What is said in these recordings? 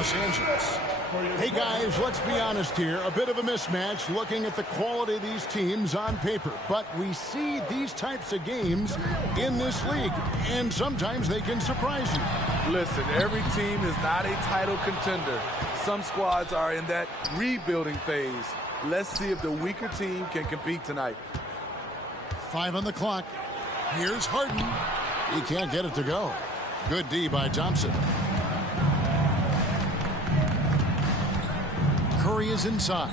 Los Angeles. Hey guys, let's be honest here. A bit of a mismatch looking at the quality of these teams on paper. But we see these types of games in this league, and sometimes they can surprise you. Listen, every team is not a title contender. Some squads are in that rebuilding phase. Let's see if the weaker team can compete tonight. 5 on the clock. Here's Harden. He can't get it to go. Good D by Thompson. Curry is inside.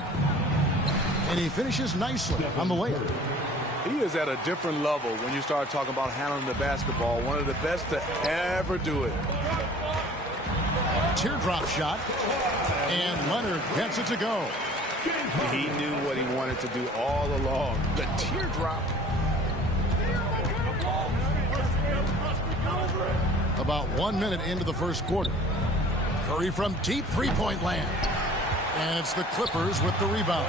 And he finishes nicely on the layup. He is at a different level when you start talking about handling the basketball. One of the best to ever do it. Teardrop shot. And Leonard gets it to go. He knew what he wanted to do all along. The teardrop. About 1 minute into the first quarter. Curry from deep three-point land. And it's the Clippers with the rebound.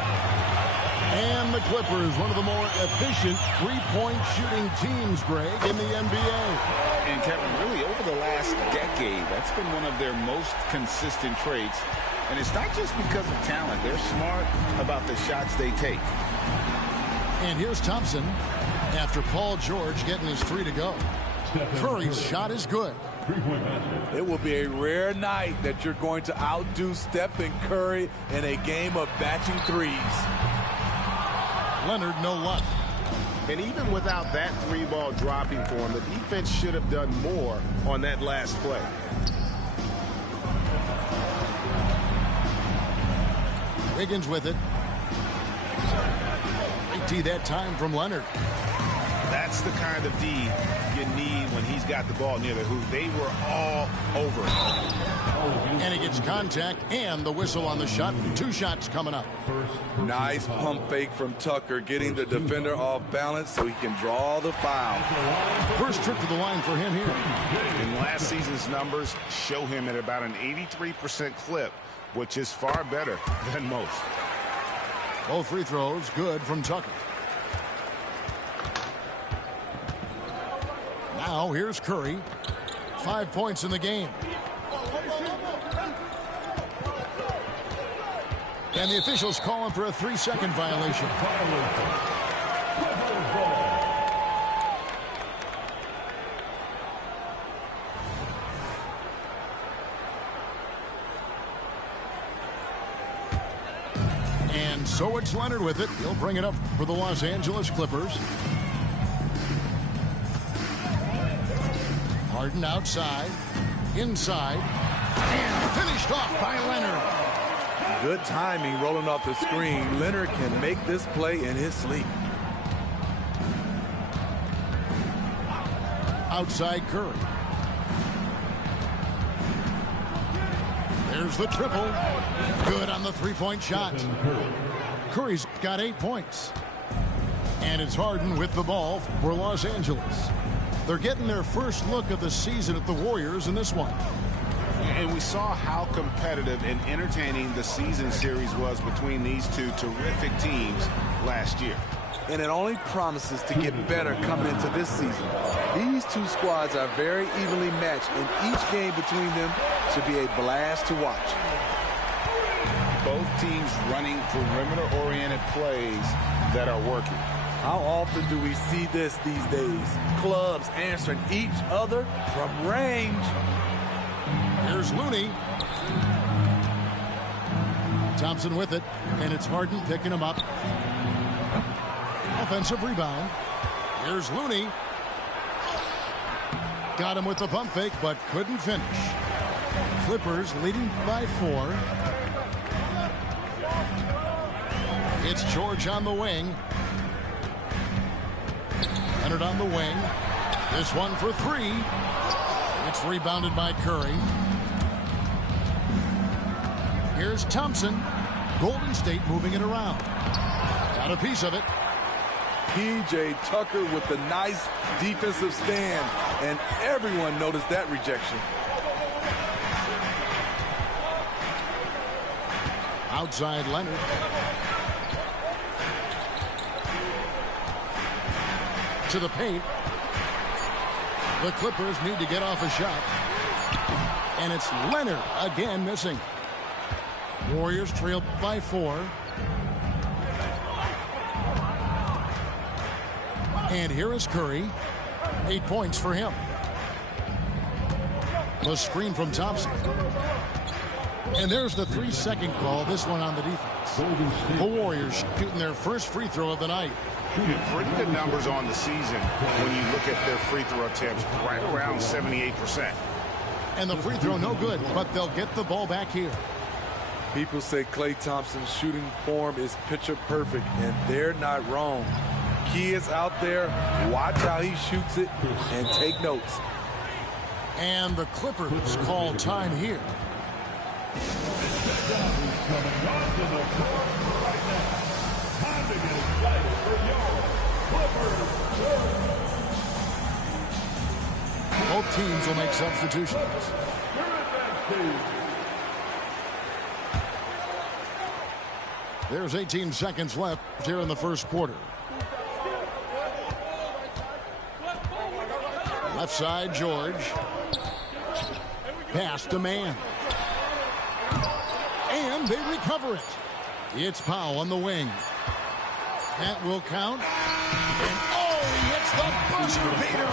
And the Clippers, one of the more efficient three-point shooting teams, Greg, in the NBA. And Kevin, really over the last decade, that's been one of their most consistent traits. And it's not just because of talent. They're smart about the shots they take. And here's Thompson after Paul George getting his 3 to go. Curry's shot is good. It will be a rare night that you're going to outdo Stephen Curry in a game of matching threes. Leonard, no luck. And even without that 3-ball dropping for him, the defense should have done more on that last play. Wiggins with it. Great D that time from Leonard. That's the kind of D you need when he's got the ball near the hoop. They were all over it. And he gets contact and the whistle on the shot. 2 shots coming up. Nice pump fake from Tucker, getting the defender off balance so he can draw the foul. First trip to the line for him here. And last season's numbers show him at about an 83% clip, which is far better than most. Both free throws good from Tucker. Now here's Curry. 5 points in the game. And the officials calling for a 3-second violation. And so it's Leonard with it. He'll bring it up for the Los Angeles Clippers. Harden outside, inside, and finished off by Leonard. Good timing rolling off the screen. Leonard can make this play in his sleep. Outside Curry. There's the triple. Good on the 3-point shot. Curry's got 8 points. And it's Harden with the ball for Los Angeles. They're getting their first look of the season at the Warriors in this one. And we saw how competitive and entertaining the season series was between these two terrific teams last year. And it only promises to get better coming into this season. These two squads are very evenly matched, and each game between them should be a blast to watch. Both teams running perimeter-oriented plays that are working. How often do we see this these days? Clubs answering each other from range. Here's Looney. Thompson with it, and it's Harden picking him up. Offensive rebound. Here's Looney. Got him with the pump fake, but couldn't finish. Clippers leading by 4. It's George on the wing. Leonard on the wing. This one for 3. It's rebounded by Curry. Here's Thompson. Golden State moving it around. Got a piece of it. P.J. Tucker with the nice defensive stand, and everyone noticed that rejection. Outside Leonard. To the paint. The Clippers need to get off a shot. And it's Leonard again missing. Warriors trail by 4. And here is Curry. 8 points for him. The screen from Thompson. And there's the 3-second call, this one on the defense. The Warriors shooting their first free throw of the night. Pretty good numbers on the season when you look at their free throw attempts, right around 78%. And the free throw no good, but they'll get the ball back here. People say Klay Thompson's shooting form is picture perfect, and they're not wrong. Kids out there, watch how he shoots it and take notes. And the Clippers call time here. Both teams will make substitutions. There's 18 seconds left here in the first quarter. Left side, George. Pass to man. And they recover it. It's Powell on the wing. That will count. And oh, he hits the buzzer beater.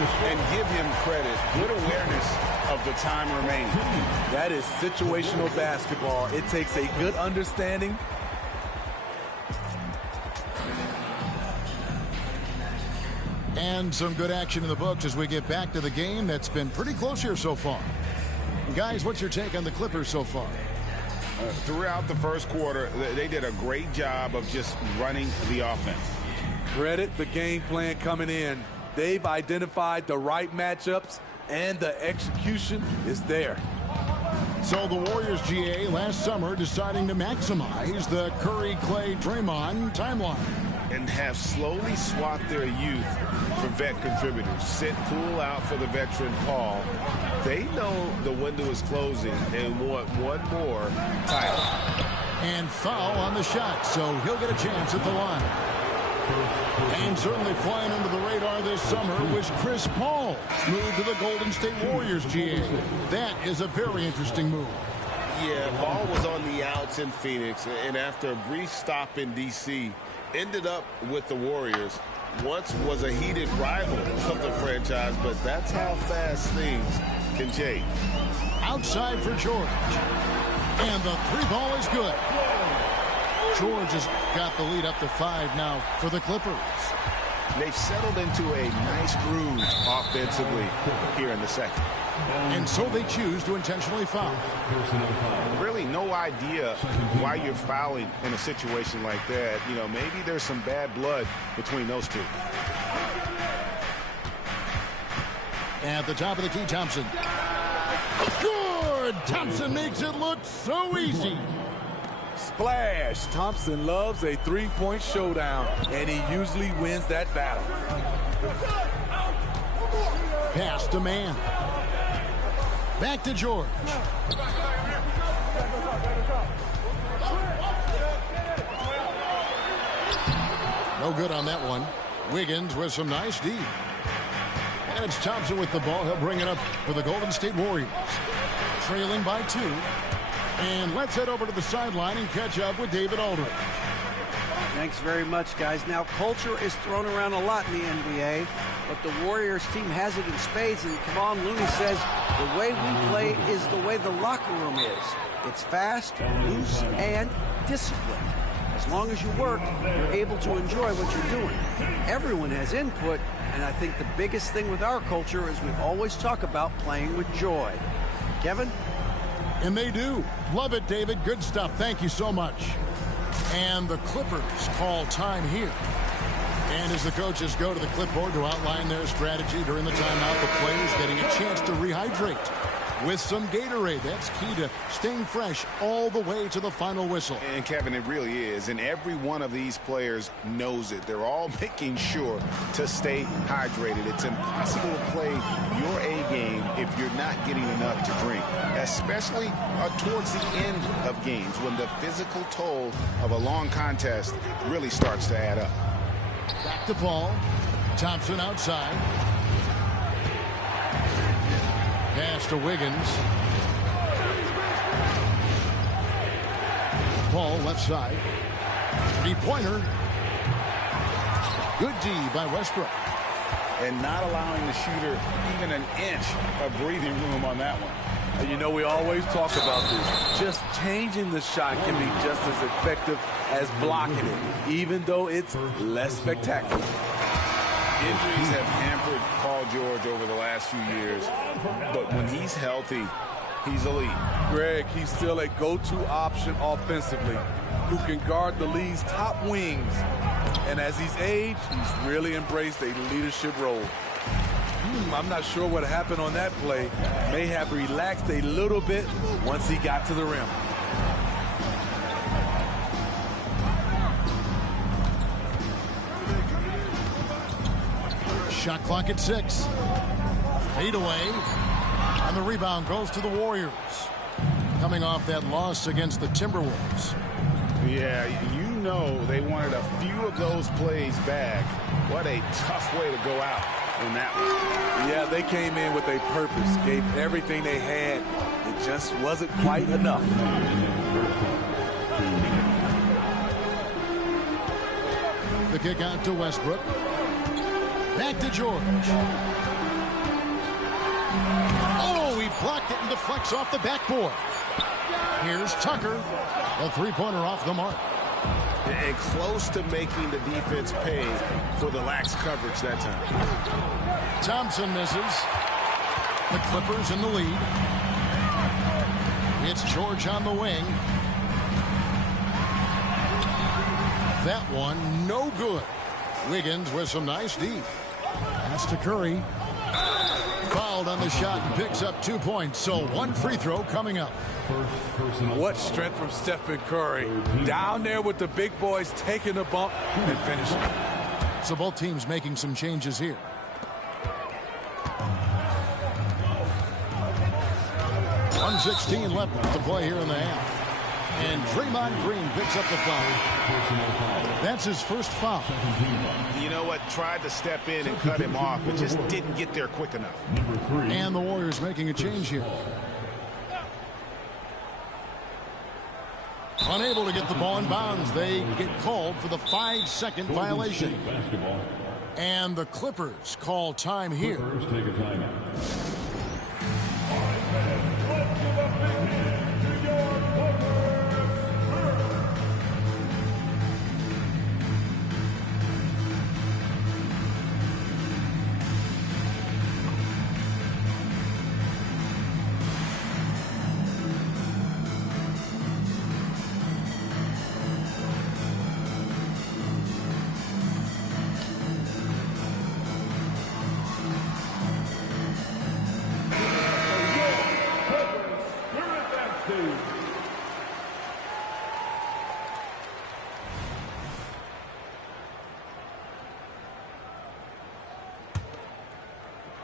And give him credit. Good awareness of the time remaining. That is situational basketball. It takes a good understanding. And some good action in the books as we get back to the game that's been pretty close here so far. Guys, what's your take on the Clippers so far? Throughout the first quarter, they did a great job of just running the offense. Credit the game plan coming in. They've identified the right matchups, and the execution is there. So the Warriors GA last summer deciding to maximize the Curry, Klay, Draymond timeline. And have slowly swapped their youth for vet contributors. Sit cool out for the veteran Paul. They know the window is closing and want one more title. And foul on the shot, so he'll get a chance at the line. And certainly flying under the radar this summer was Chris Paul, moved to the Golden State Warriors GA. That is a very interesting move. Yeah, Paul was on the outs in Phoenix, and after a brief stop in D.C., ended up with the Warriors. Once was a heated rival of the franchise, but that's how fast things can change. Outside for George. And the three ball is good. George has got the lead up to 5 now for the Clippers. They've settled into a nice groove offensively here in the second. And so they choose to intentionally foul. Really no idea why you're fouling in a situation like that. You know, maybe there's some bad blood between those two. At the top of the key, Thompson. Good! Thompson makes it look so easy. Splash! Thompson loves a three-point showdown, and he usually wins that battle. Pass to man. Back to George. No good on that one. Wiggins with some nice D. And it's Thompson with the ball. He'll bring it up for the Golden State Warriors. Trailing by 2. And let's head over to the sideline and catch up with David Aldridge. Thanks very much, guys. Now, culture is thrown around a lot in the NBA, but the Warriors team has it in spades, and Kevon Looney says the way we play is the way the locker room is. It's fast, loose, and disciplined. As long as you work, you're able to enjoy what you're doing. Everyone has input, and I think the biggest thing with our culture is we always talk about playing with joy. Kevin? And they do. Love it, David. Good stuff. Thank you so much. And the Clippers call time here. And as the coaches go to the clipboard to outline their strategy during the timeout, the players getting a chance to rehydrate with some Gatorade. That's key to staying fresh all the way to the final whistle. And Kevin, it really is. And every one of these players knows it. They're all making sure to stay hydrated. It's impossible to play your A game if you're not getting enough to drink, especially towards the end of games when the physical toll of a long contest really starts to add up. Back to Paul. Thompson outside. Pass to Wiggins. Ball left side. Three-pointer. Good D by Westbrook. And not allowing the shooter even an inch of breathing room on that one. And you know, we always talk about this. Just changing the shot can be just as effective as blocking it, even though it's less spectacular. Injuries have hampered Paul George over the last few years, but when he's healthy, he's elite. Greg, he's still a go-to option offensively who can guard the league's top wings. And as he's aged, he's really embraced a leadership role. I'm not sure what happened on that play. May have relaxed a little bit once he got to the rim. Shot clock at 6. Fade away. And the rebound goes to the Warriors. Coming off that loss against the Timberwolves. Yeah, you know they wanted a few of those plays back. What a tough way to go out in that one. Yeah, they came in with a purpose, gave everything they had. It just wasn't quite enough. The kick out to Westbrook. Back to George. Oh, he blocked it and deflects off the backboard. Here's Tucker. A three-pointer off the mark. And close to making the defense pay for the lax coverage that time. Thompson misses. The Clippers in the lead. It's George on the wing. That one no good. Wiggins with some nice D. Pass to Curry. Fouled on the shot and picks up 2 points. So one free throw coming up. What strength from Stephen Curry. Down there with the big boys, taking the bump and finishing. So both teams making some changes here. .116 left to play here in the half. And Draymond Green picks up the foul. That's his first foul. You know what? Tried to step in and cut him off, but just didn't get there quick enough. And the Warriors making a change here. Unable to get the ball in bounds. They get called for the 5-second violation. And the Clippers call time here. Take a timeout.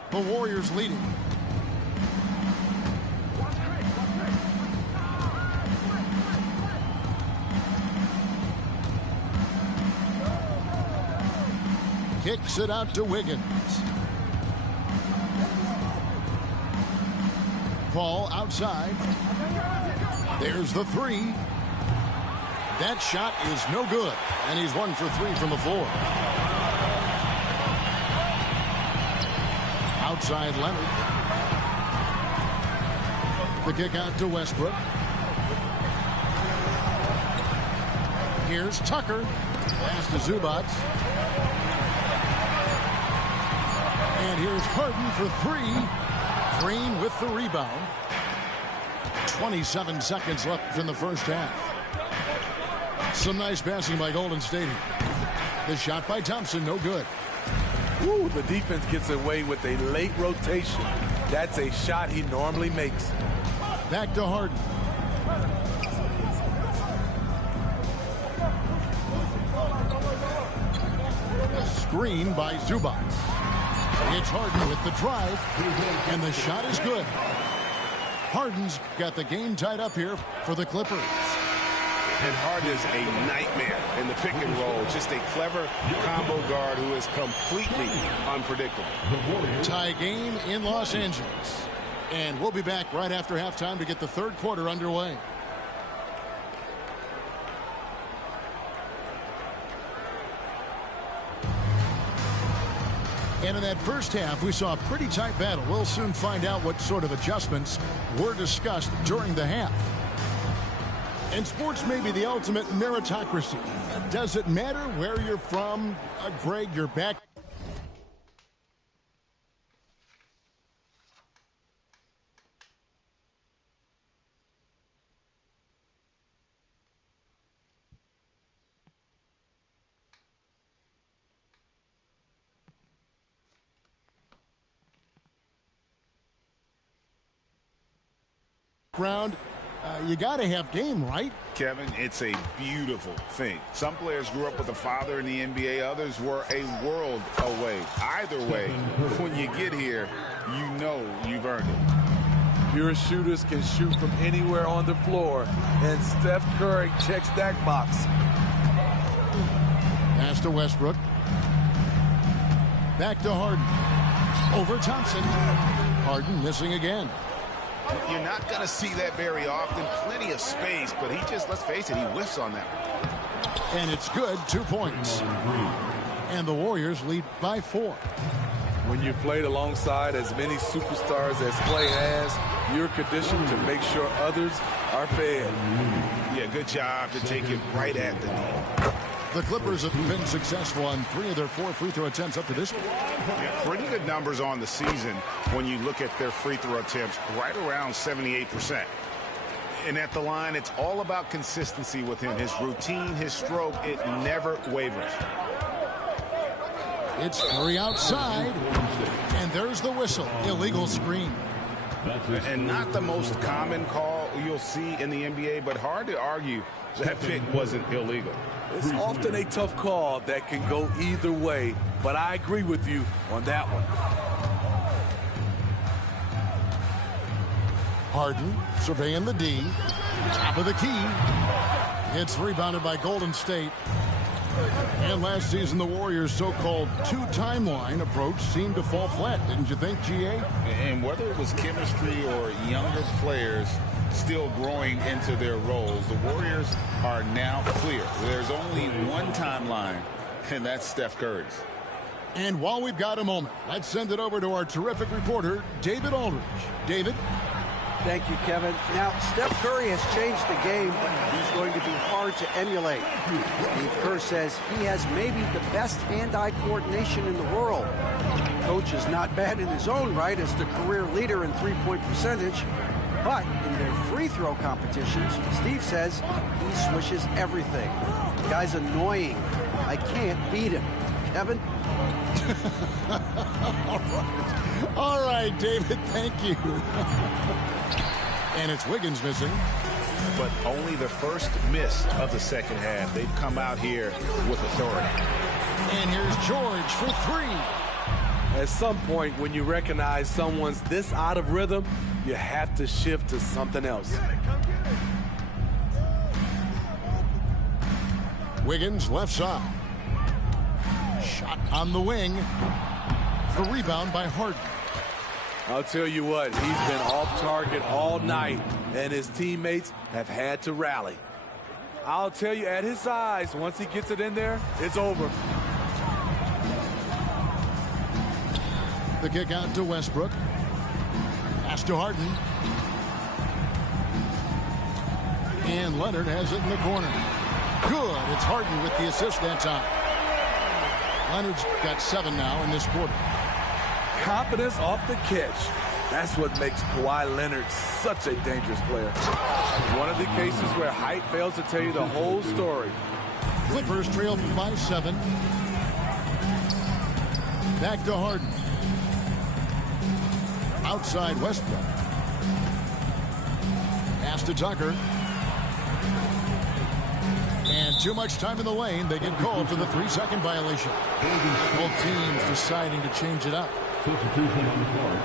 The Warriors leading. Kicks it out to Wiggins. Paul outside. There's the three. That shot is no good. And he's 1 for 3 from the floor. Outside Leonard. The kick out to Westbrook. Here's Tucker. Pass to Zubac. And here's Harden for 3. Green with the rebound. 27 seconds left in the first half. Some nice passing by Golden State. The shot by Thompson, no good. Ooh, the defense gets away with a late rotation. That's a shot he normally makes. Back to Harden. Screen by Zubac. It's Harden with the drive, and the shot is good. Harden's got the game tied up here for the Clippers. And Harden is a nightmare in the pick and roll. Just a clever combo guard who is completely unpredictable. Tie game in Los Angeles. And we'll be back right after halftime to get the third quarter underway. And in that first half, we saw a pretty tight battle. We'll soon find out what sort of adjustments were discussed during the half. And sports may be the ultimate meritocracy. Does it matter where you're from? Greg, you're back. Round, you got to have game, right? Kevin, it's a beautiful thing. Some players grew up with a father in the NBA. Others were a world away. Either way, when you get here, you know you've earned it. Pure shooters can shoot from anywhere on the floor, and Steph Curry checks that box. Pass to Westbrook. Back to Harden. Over Thompson. Harden missing again. You're not going to see that very often. Plenty of space, but he just, let's face it, he whiffs on that one. And it's good. 2 points. And the Warriors lead by 4. When you played alongside as many superstars as Clay has, you're conditioned to make sure others are fed. Yeah, good job to take it right at the knee. The Clippers have been successful on 3 of their 4 free throw attempts up to this point. Yeah, pretty good numbers on the season when you look at their free throw attempts, right around 78%. And at the line, it's all about consistency with him. His routine, his stroke, it never wavers. It's Curry outside, and there's the whistle. Illegal screen. And not the most common call you'll see in the NBA, but hard to argue that pick wasn't illegal. It's often a tough call that can go either way, but I agree with you on that one. Harden surveying the D. Top of the key. It's rebounded by Golden State. And last season, the Warriors' so-called 2-timeline approach seemed to fall flat, didn't you think, GA? And whether it was chemistry or younger players still growing into their roles, the Warriors are now clear. There's only one timeline, and that's Steph Curry's. And while we've got a moment, let's send it over to our terrific reporter, David Aldridge. David? Thank you, Kevin. Now, Steph Curry has changed the game, but he's going to be hard to emulate. Steve Kerr says he has maybe the best hand-eye coordination in the world. The coach is not bad in his own right as the career leader in three-point percentage, but in their free throw competitions, Steve says he swishes everything. The guy's annoying. I can't beat him. Kevin? All right, David, thank you. And it's Wiggins missing. But only the first miss of the second half. They've come out here with authority. And here's George for 3. At some point, when you recognize someone's this out of rhythm, you have to shift to something else. Wiggins left side. Shot on the wing. The rebound by Harden. I'll tell you what, he's been off target all night, and his teammates have had to rally. I'll tell you, at his size, once he gets it in there, it's over. The kick out to Westbrook. Pass to Harden. And Leonard has it in the corner. Good. It's Harden with the assist that time. Leonard's got 7 now in this quarter. Confidence off the catch. That's what makes Kawhi Leonard such a dangerous player. One of the cases where height fails to tell you the whole story. Clippers trail by 7. Back to Harden. Outside Westbrook. Pass to Tucker. And too much time in the lane. They get called for the 3-second violation. Both teams deciding to change it up. Substitution on the court.